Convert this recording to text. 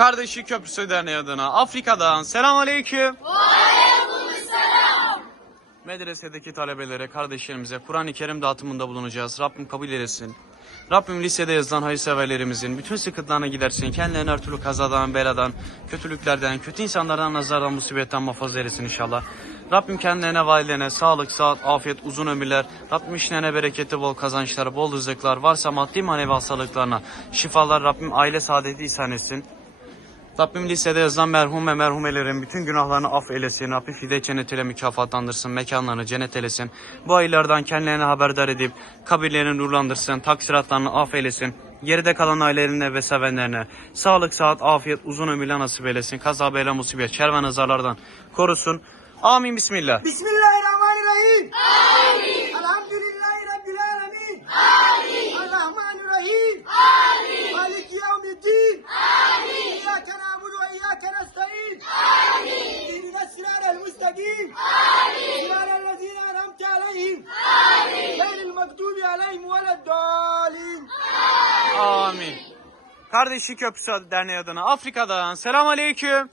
Kardeşlik Köprüsü Derneği adına Afrika'dan selam aleyküm. Medresedeki talebelere, kardeşlerimize Kur'an-ı Kerim dağıtımında bulunacağız. Rabbim kabul eylesin. Rabbim lisede yazılan hayırseverlerimizin bütün sıkıntılarına gidersin. Kendilerini her türlü kazadan, beladan, kötülüklerden, kötü insanlardan, nazardan, musibetten muhafaza eylesin inşallah. Rabbim kendilerine, valilerine sağlık, sıhhat, afiyet, uzun ömürler. Rabbim işlerine bereketi, bol kazançlar, bol rızıklar. Varsa maddi manevi hastalıklarına şifalar. Rabbim aile saadeti ihsan etsin. Rabbim lisede yazılan merhum ve merhumelerin bütün günahlarını af eylesin. Rabbim fide cennetiyle mükafatlandırsın. Mekanlarını cennet eylesin. Bu aylardan kendilerine haberdar edip kabirlerini nurlandırsın. Taksiratlarını af eylesin. Geride kalan ailelerine ve sevenlerine sağlık, sıhhat, afiyet, uzun ömürler nasip eylesin. Kaza, bela, musibet, kervan nazarlardan korusun. Amin. Bismillah. Bismillahirrahmanirrahim. Amin. Sıratal müstakim. Amin. Sıratal en'amte aleyhim. Amin. Gayril mağdubi aleyhim veleddâlin. Amin. Kardeşlik Köprüsü Derneği adına Afrika'dan selam aleyküm.